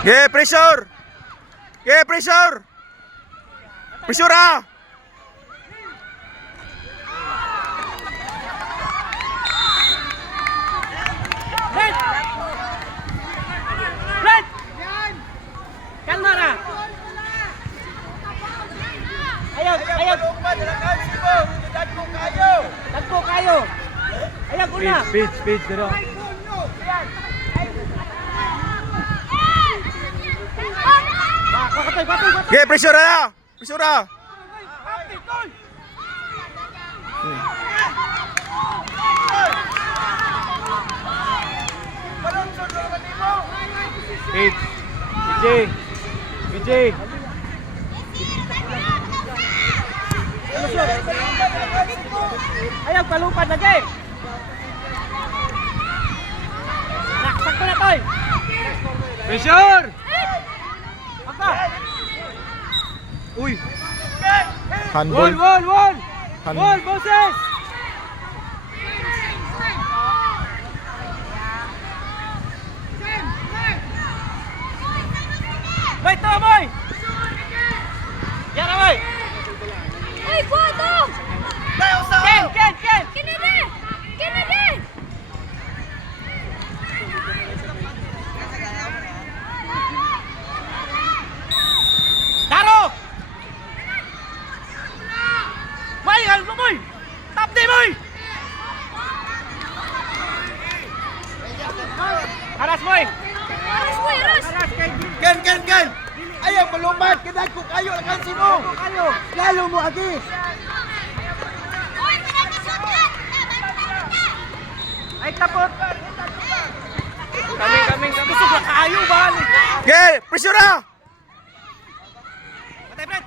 Yeah, pressure! Yeah, pressure! Pressure ah! Red! Red! Kalma na! Ayaw! Tagpo kayo! Ayaw ko na! Speed, pero. Batay! Yeah, pressure ah! Pressure ah! Speed. BJ. Ayaw, palupad lagi! Sakto na toy! Pressure! Apa? Uy! Handball. Wall! Hand- Wall, boses! Boy, to boy! Yan boy! Uy, buhato! Ken! Kennedy! Kennedy! Daro! Boy, halmo boy! Tap di boy! Aras boy! Aras boy, aras! Ken! Ayaw malumad! Kadad ko kayo lang kansi mo! Lalo mo agi! Uy, pinagkasutan! Ay tapot! Kami! Kusog na kayo ba? Yeah, pressure ah! Batay Brent!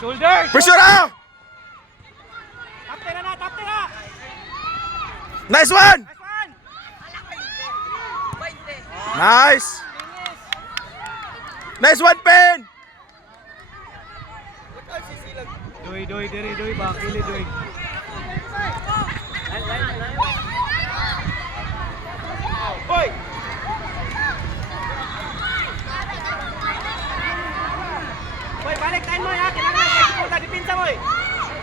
Shoulder! Pressure ah! Tapte na! Nice one! Nice one! Nice! Nice one, Pen! Doy, bakili, doy. Boy! Boy, balik tayo mo ha! Kailangan na puta, dipinsa boy!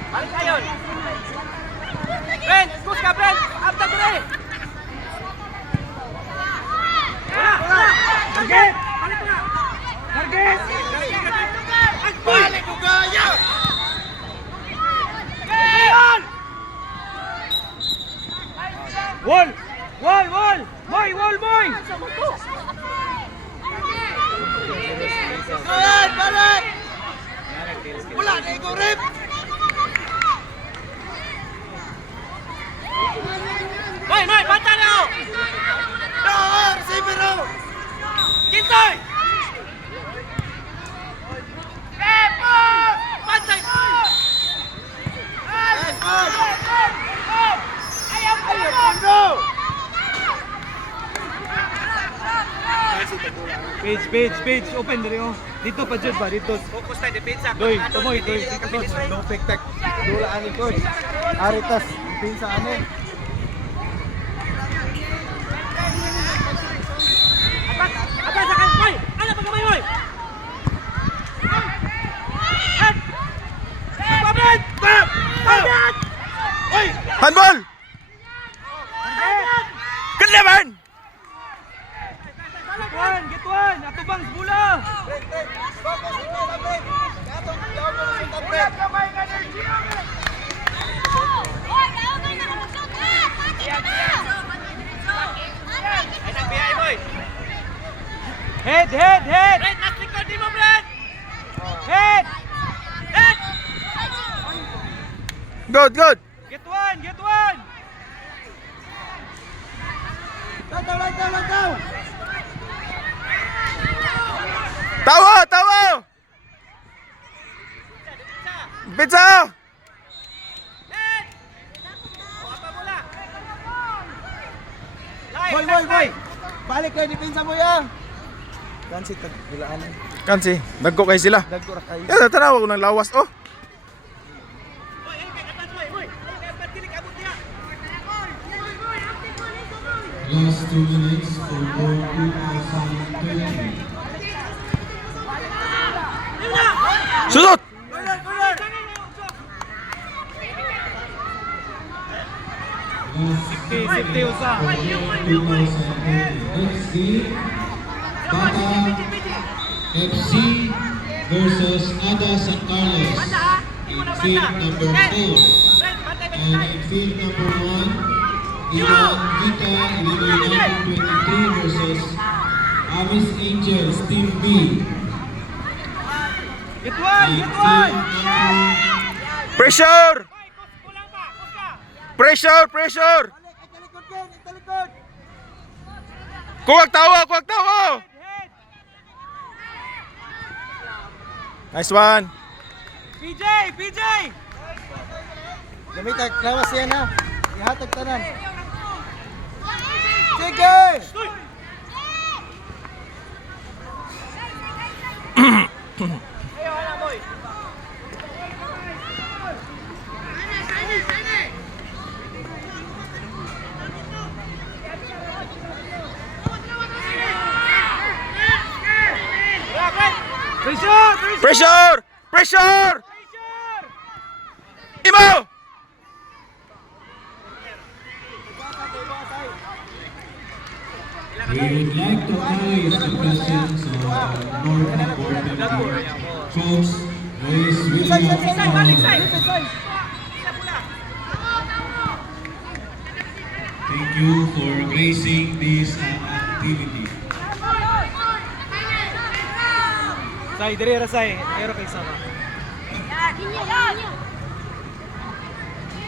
Balik tayo! Brent! Skus ka, Brent! Abda ko rin! Wala! Target! Balik ko na! Target! Balik ko kaya! Wall! Boy! Balik! Wala na ikaw rip! Boy! Bata na ako! Doon! Receiver o! Kintoy! Pantay! Yes, boy! Ayaw No! Page, open dali oh. Dito pa jud ba dito. Focus tayo, depensa. Doy, tumoy. No pektek. Dula ani coach. Aritas, pinsa ani. Apa sa kan, boy? Ano pa kamay, boy? Pablet! Pablet! Oy! Handball! Good naman! Get one. Ato bang bola. Uy, naugay na kamusot ka! Pati ka na! Ay, nagbiyay, boy. Head. Brent, last record di mo, Brent! Head. Good! Get one. Lantaw! Tawa! Depensa! Boy. Balik kayo, depensa mo ya. Kansi tag dulaan. Kansi, dagko kay sila. Dagko ra kayo. Yan, tanaw ko ng lawas, oh. Last 2 minutes for World 2020. Susot! Safety usa. Next game, Bata FC versus Ada San Carlos in field number 4. And in field number 1, Ivan Vita 11-23 versus Amis Angels Team B. Get one! In Get field one! number Pressure! Pressure! Pressure! Balik ay talikod kayo, ay talikod. Kuwag tawa! Nice one! PJ! PJ! Gamit ang lawas yan ha. Ihatag tanan. Sige! Pressure! Pressure! Pressure! Imo! We would like to acknowledge the presence of North Important Coach Luis William. Thank you for gracing this activity. Say, diri ra say. Aero kay sama.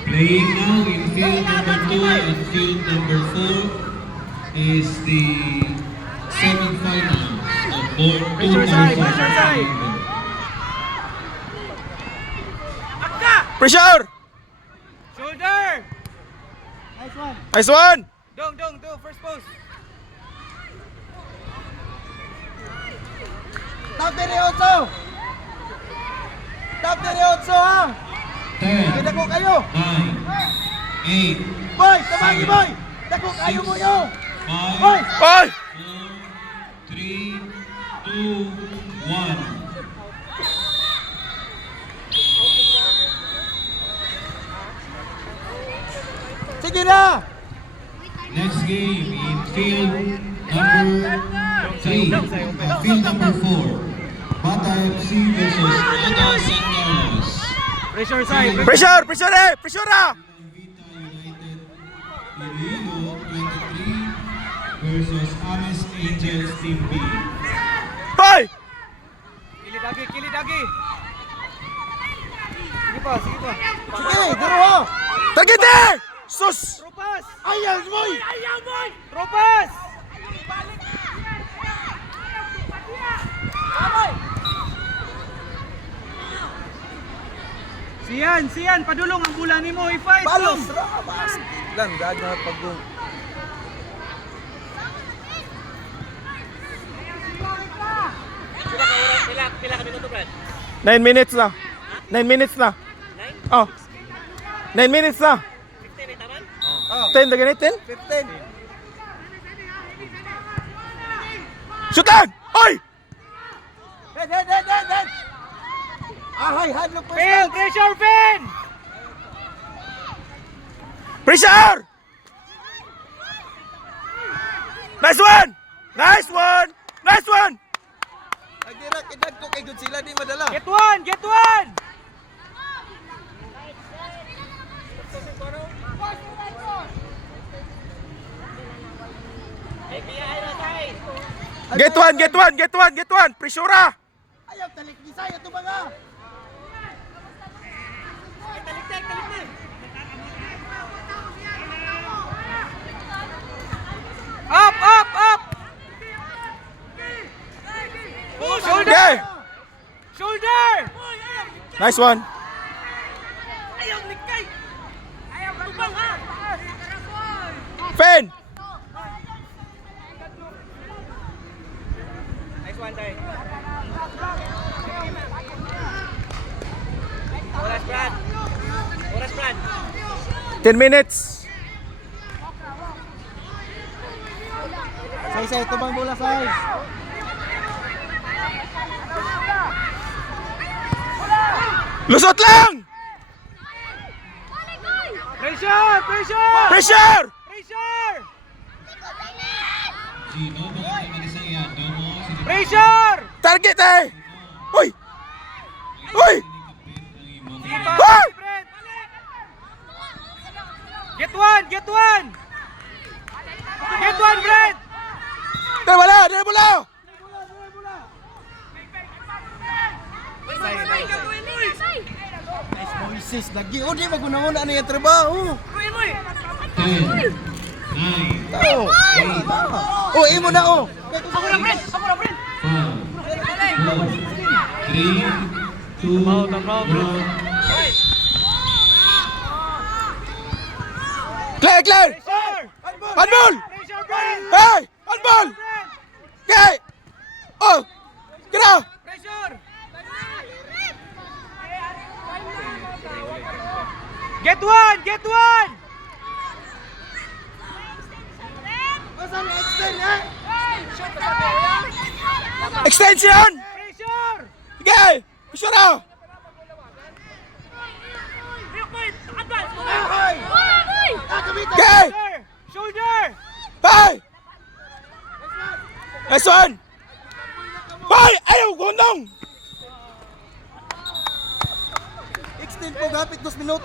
Playing now in field number 2 and field number 4 is the semi-finals of Born Pressure side, pressure side. 2020. Pressure! Shoulder! Nice one. Nice one! Dong, do first post. Tap diretso. Tap diretso ha. 10, Dako kayo. 9, 8, Boy, tabagi boy. Dako kayo mo yo. 5, Boy. Oy! 4, 3, 2, 1. Sige na. Next game in field number 3 and field number 4. Bata FC versus Ada San Carlos. Pressure side. Pressure! Pressure eh! Pressure ah! Vita United Iloilo 23 versus Amis Angels Team B. Hoy! Kili dagi. Sige pa. Sige, duro. Target eh! Sus! Tropas! Ayaw boy. Tropas! Siyan, padulong ang bola nimo, i-fight. Balos Dong. ra. Basket lang gagawin pagong. Pila ka minuto, Brad? 9 minutes na. 9 minutes na. 9? Oh. 9 minutes na. 15 taman? 10 na ganit, 10? 15. Shootan! Oy! Head. Ahay, hadlok po. Pin! Pressure, Pin! Pressure! Nice one! Nice one! Nice one! Agdira kidag ko kay gud sila di madala. Get one! Get one! Pressure ah! Ayaw talik di saya to mga. Up! Shoulder! Okay! Shoulder! Nice one! Defend! Nice one, Tay. Oras, Brad. Oras, Brad. 10 minutes. Say, tubang bola, say. Lusot lang! Pressure! Pressure! Pressure! Pressure! Gino, baka mag-isa yan. Domo, sinipin Pressure! Target eh! Uy! Uy! ang imong Ah! Brad. Get one! Get one! Get one, Brad! Dali bola! Dali bola! Nice Moises. Lagi. O, di maguna-una na yung trabaho. 10, 9, O, imo na, o. 5, 4, 3, 2, 1. Clear! Clear! Pressure! Handball! Pressure, Brad! Hey! Handball! Okay! Oh! Get out! Pressure! Get one! Get one! Extension! Pressure! Okay! Pressure now! Okay! Shoulder! Shoulder! Hey! Nice one! Hey! Ayaw! Gundong! Extend po, gapit 2 minutos.